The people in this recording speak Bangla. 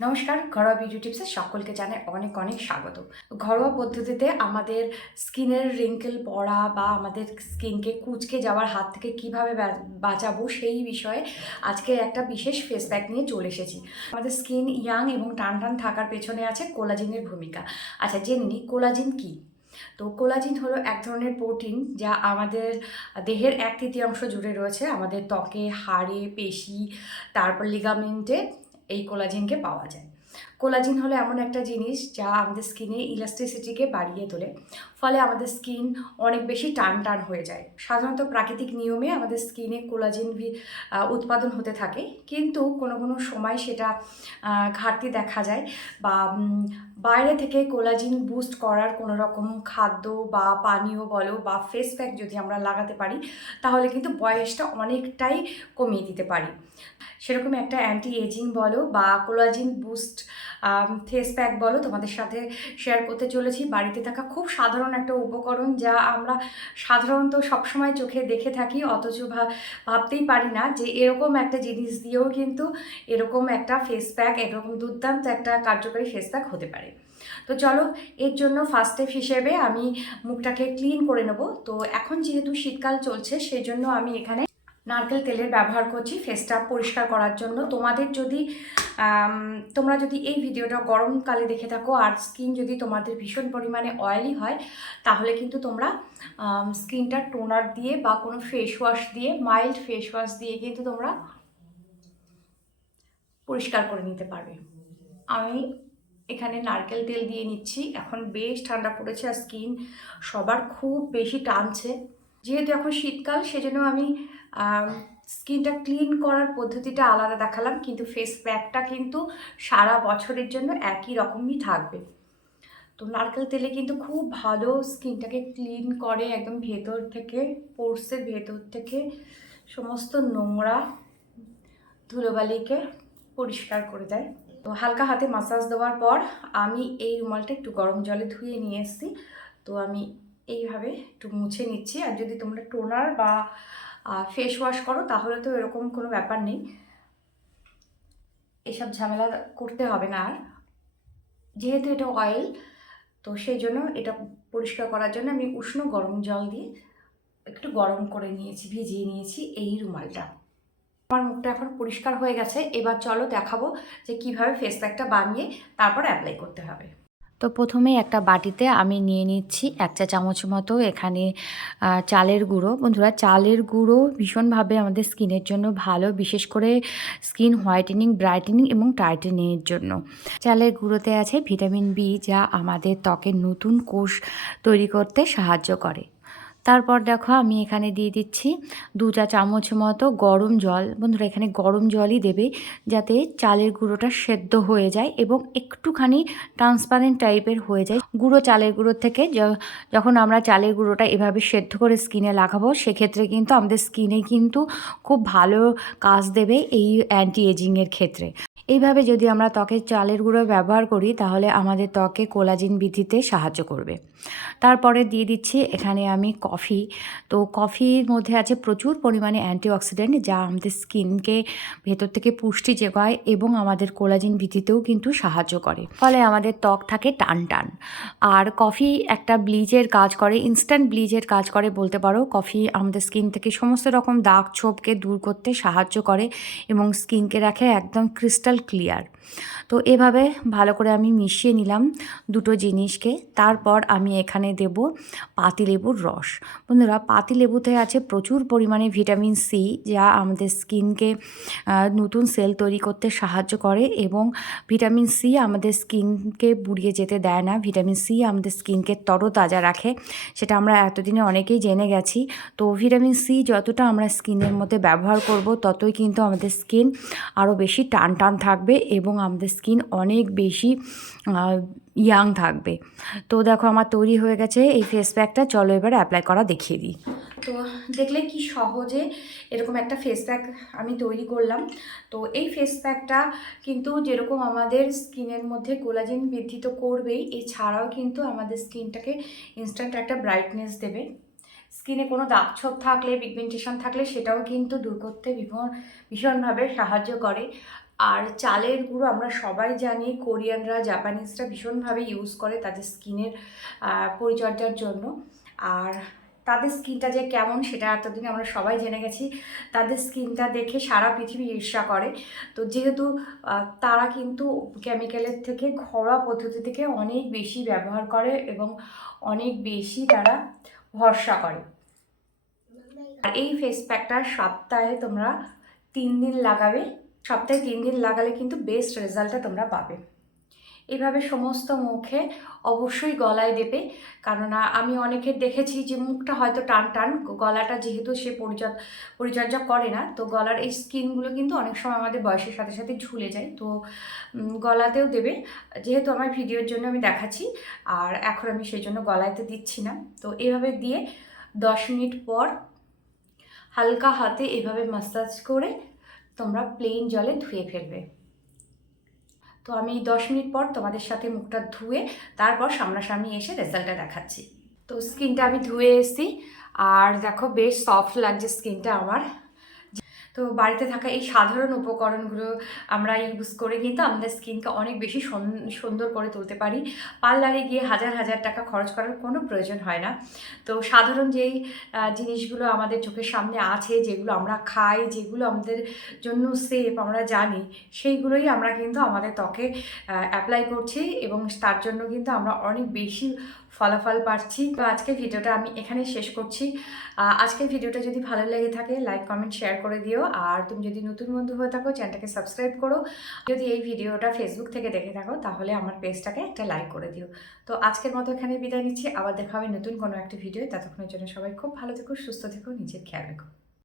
নমস্কার, ঘরোয়া বিউটি টিপসে সকলকে জানাই অনেক অনেক স্বাগত। ঘরোয়া পদ্ধতিতে আমাদের স্কিনের রিঙ্কেল পড়া বা আমাদের স্কিনকে কুঁচকে যাওয়ার হাত থেকে কীভাবে বাঁচাবো সেই বিষয়ে আজকে একটা বিশেষ ফেস প্যাক নিয়ে চলে এসেছি। আমাদের স্কিন ইয়াং এবং টান টান থাকার পেছনে আছে কোলাজিনের ভূমিকা। আচ্ছা, জেনে নিই কোলাজিন কী। তো কোলাজিন হলো এক ধরনের প্রোটিন যা আমাদের দেহের 1/3 জুড়ে রয়েছে। আমাদের ত্বকে, হাড়ে, পেশি, তারপর লিগামেন্টে এই কোলাজিনকে পাওয়া যায়। কোলাজিন হলো এমন একটা জিনিস যা আমাদের স্কিনে ইলাস্টিসিটিকে বাড়িয়ে তোলে, ফলে আমাদের স্কিন অনেক বেশি টান টান হয়ে যায়। সাধারণত প্রাকৃতিক নিয়মে আমাদের স্কিনে কোলাজিন উৎপাদন হতে থাকে, কিন্তু কোনো কোনো সময় সেটা ঘাটতি দেখা যায় বা বাইরে থেকে কোলাজিন বুস্ট করার কোনো রকম খাদ্য বা পানীয় বলো বা ফেস প্যাক যদি আমরা লাগাতে পারি, তাহলে কিন্তু বয়সটা অনেকটাই কমিয়ে দিতে পারি। সেরকম একটা অ্যান্টি এজিং বলো বা কোলাজিন বুস্ট ফেস প্যাক বলো তোমাদের সাথে শেয়ার করতে চলেছি। বাড়িতে থাকা খুব সাধারণ একটা উপকরণ যা আমরা সাধারণত সবসময় চোখে দেখে থাকি, অথচ ভাবতেই পারি না যে এরকম একটা জিনিস দিয়েও কিন্তু এরকম একটা ফেস প্যাক, এরকম দুর্দান্ত একটা কার্যকরী ফেস প্যাক হতে পারে। তো চলো, এর জন্য ফার্স্ট স্টেপ হিসেবে আমি মুখটাকে ক্লিন করে নেব। তো এখন যেহেতু শীতকাল চলছে, সেই জন্য আমি এখানে নারকেল তেলের ব্যবহার করছি ফেসটা পরিষ্কার করার জন্য। তোমরা যদি এই ভিডিওটা গরমকালে দেখে থাকো আর স্কিন যদি তোমাদের ভীষণ পরিমাণে অয়েলি হয়, তাহলে কিন্তু তোমরা স্কিনটা টোনার দিয়ে বা কোনো ফেস ওয়াশ দিয়ে, মাইল্ড ফেস ওয়াশ দিয়ে কিন্তু তোমরা পরিষ্কার করে নিতে পারবে। আমি এখানে নারকেল তেল দিয়ে নিচ্ছি। এখন বেশ ঠান্ডা পড়েছে আর স্কিন সবার খুব বেশি টানছে। যেহেতু এখন শীতকাল, সেজন্য আমি স্কিনটা ক্লিন করার পদ্ধতিটা আলাদা দেখালাম, কিন্তু ফেস প্যাকটা কিন্তু সারা বছরের জন্য একই রকমই থাকবে। তো নারকেল তেলে কিন্তু খুব ভালো স্কিনটাকে ক্লিন করে, একদম ভেতর থেকে, পোর্সের ভেতর থেকে সমস্ত নোংরা ধুলোবালিকে পরিষ্কার করে দেয়। তো হালকা হাতে মাসাজ দেওয়ার পর আমি এই রুমালটা একটু গরম জলে ধুয়ে নিয়ে এসেছি। তো আমি এইভাবে একটু মুছে নিচ্ছি। আর যদি তোমরা টোনার বা ফেস ওয়াশ করো, তাহলে তো এরকম কোনো ব্যাপার নেই, এসব ঝামেলা করতে হবে না আর। যেহেতু এটা অয়েল, তো সেই জন্য এটা পরিষ্কার করার জন্য আমি উষ্ণ গরম জল দিয়ে একটু গরম করে নিয়েছি, ভিজিয়ে নিয়েছি এই রুমালটা। আমার মুখটা এখন পরিষ্কার হয়ে গেছে। এবার চলো দেখাবো যে কিভাবে ফেস প্যাকটা বানিয়ে তারপর অ্যাপ্লাই করতে হবে। তো প্রথমে একটা বাটিতে আমি নিয়ে নিচ্ছি 1 চা চামচ মতো এখানে চালের গুঁড়ো। বন্ধুরা, চালের গুঁড়ো ভীষণভাবে আমাদের স্কিনের জন্য ভালো, বিশেষ করে স্কিন হোয়াইটেনিং, ব্রাইটেনিং এবং টাইটেনিংয়ের জন্য। চালের গুঁড়োতে আছে ভিটামিন বি, যা আমাদের ত্বকের নতুন কোষ তৈরি করতে সাহায্য করে। তারপর দেখো আমি এখানে দিয়ে দিচ্ছি 2 চা চামচ মতো গরম জল। বন্ধুরা, এখানে গরম জলই দেবে, যাতে চালের গুঁড়োটা সেদ্ধ হয়ে যায় এবং একটুখানি ট্রান্সপারেন্ট টাইপের হয়ে যায়। চালের গুঁড়োর থেকে যখন আমরা চালের গুঁড়োটা এভাবে সেদ্ধ করে স্কিনে লাগাবো, সেক্ষেত্রে কিন্তু আমাদের স্কিনে কিন্তু খুব ভালো কাজ দেবে এই অ্যান্টি এজিংয়ের ক্ষেত্রে। এইভাবে যদি আমরা ত্বকে চালের গুঁড়ো ব্যবহার করি, তাহলে আমাদের ত্বকে কোলাজিন বৃদ্ধিতে সাহায্য করবে। তারপরে দিয়ে দিচ্ছি এখানে আমি কফি। তো কফির মধ্যে আছে প্রচুর পরিমাণে অ্যান্টিঅক্সিডেন্ট, যা আমাদের স্কিনকে ভেতর থেকে পুষ্টি যোগায় এবং আমাদের কোলাজিন বৃদ্ধিতেও কিন্তু সাহায্য করে। ফলে আমাদের ত্বক থাকে টান টান। আর কফি একটা ব্লিচের কাজ করে, ইনস্ট্যান্ট ব্লিচের কাজ করে বলতে পারো। কফি আমাদের স্কিন থেকে সমস্ত রকম দাগ ছোপকে দূর করতে সাহায্য করে এবং স্কিনকে রাখে একদম ক্রিস্টাল ক্লিয়ার। তো এভাবে ভালো করে আমি মিশিয়ে নিলাম দুটো জিনিসকে। তারপর আমি এখানে দেব পাতিলেবুর রস। বন্ধুরা, পাতিলেবুতে আছে প্রচুর পরিমাণে ভিটামিন সি, যা আমাদের স্কিনকে নতুন সেল তৈরি করতে সাহায্য করে এবং ভিটামিন সি আমাদের স্কিনকে বুড়িয়ে যেতে দেয় না। ভিটামিন সি আমাদের স্কিনকে তরতাজা রাখে, সেটা আমরা এতদিনে অনেকেই জেনে গেছি। তো ভিটামিন সি যতটা আমরা স্কিনের মধ্যে ব্যবহার করব, ততই কিন্তু আমাদের স্কিন আরও বেশি টান টান থাকবে এবং আমাদের স্কিন অনেক বেশি ইয়াং থাকবে। তো দেখো আমার তৈরি হয়ে গেছে এই ফেস প্যাকটা। চলো এবার অ্যাপ্লাই করা দেখিয়ে দিই। তো দেখলে কি সহজে এরকম একটা ফেস প্যাক আমি তৈরি করলাম। তো এই ফেস প্যাকটা কিন্তু যেরকম আমাদের স্কিনের মধ্যে কোলাজেন বৃদ্ধি তো করবেই, এছাড়াও কিন্তু আমাদের স্কিনটাকে ইনস্ট্যান্ট একটা ব্রাইটনেস দেবে। স্কিনে কোনো দাগ ছোপ থাকলে, পিগমেন্টেশন থাকলে সেটাও কিন্তু দূর করতে ভীষণভাবে সাহায্য করে। আর চালের গুঁড়ো আমরা সবাই জানি কোরিয়ানরা, জাপানিজরা ভীষণভাবে ইউজ করে তাদের স্কিনের পরিচর্যার জন্য। আর তাদের স্কিনটা যে কেমন সেটা এতদিন আমরা সবাই জেনে গেছি। তাদের স্কিনটা দেখে সারা পৃথিবী ঈর্ষা করে। তো যেহেতু তারা কিন্তু কেমিক্যালের থেকে ঘরোয়া পদ্ধতি থেকে অনেক বেশি ব্যবহার করে এবং অনেক বেশি তারা ভরসা করে। আর এই ফেস প্যাকটা সপ্তাহে তোমরা 3 দিন লাগাবে। সপ্তাহে 3 দিন লাগালে কিন্তু বেস্ট রেজাল্টটা তোমরা পাবে। এভাবে সমস্ত মুখে, অবশ্যই গলায় দেবে, কেননা আমি অনেকের দেখেছি যে মুখটা হয়তো টান টান, গলাটা যেহেতু সে পরিচর্যা করে না, তো গলার এই স্কিনগুলো কিন্তু অনেক সময় আমাদের বয়সের সাথে সাথে ঝুলে যায়। তো গলাতেও দেবে, যেহেতু আমার ভিডিওর জন্য আমি দেখাচ্ছি, আর এখন আমি সেই জন্য গলাতে দিচ্ছি না। তো এভাবে দিয়ে 10 মিনিট পর হালকা হাতে এভাবে মাসাজ করে তোমরা প্লেন জলে ধুয়ে ফেলবে। তো আমি 10 মিনিট পর তোমাদের সাথে মুখটা ধুয়ে তারপর সামনাসামনি এসে রেজাল্টটা দেখাচ্ছি। তো স্কিনটা আমি ধুয়ে এসেছি, আর দেখো বেশ সফট লাগছে স্কিনটা আমার। তো বাড়িতে থাকা এই সাধারণ উপকরণগুলো আমরা ইউজ করে কিন্তু আমাদের স্কিনকে অনেক বেশি সুন্দর করে তুলতে পারি। পার্লারে গিয়ে হাজার হাজার টাকা খরচ করার কোনো প্রয়োজন হয় না। তো সাধারণ যেই জিনিসগুলো আমাদের চোখের সামনে আছে, যেগুলো আমরা খাই, যেগুলো আমাদের জন্য সেফ আমরা জানি, সেইগুলোই আমরা কিন্তু আমাদের ত্বকে অ্যাপ্লাই করছি এবং তার জন্য কিন্তু আমরা অনেক বেশি ফলাফল পাচ্ছি। তো আজকের ভিডিওটা আমি এখানে শেষ করছি। আজকের ভিডিওটা যদি ভালো লেগে থাকে লাইক, কমেন্ট, শেয়ার করে দিও। আর তুমি যদি নতুন বন্ধু হয়ে থাকো চ্যানেলটাকে সাবস্ক্রাইব করো। যদি এই ভিডিওটা ফেসবুক থেকে দেখে থাকো তাহলে আমার পেজটাকে একটা লাইক করে দিও। তো আজকের মতো এখানে বিদায় নিচ্ছি, আবার দেখা হবে নতুন কোনো একটা ভিডিও। ততক্ষণের জন্য সবাই খুব ভালো থেকো, সুস্থ থেকো, নিজের খেয়াল রেখো।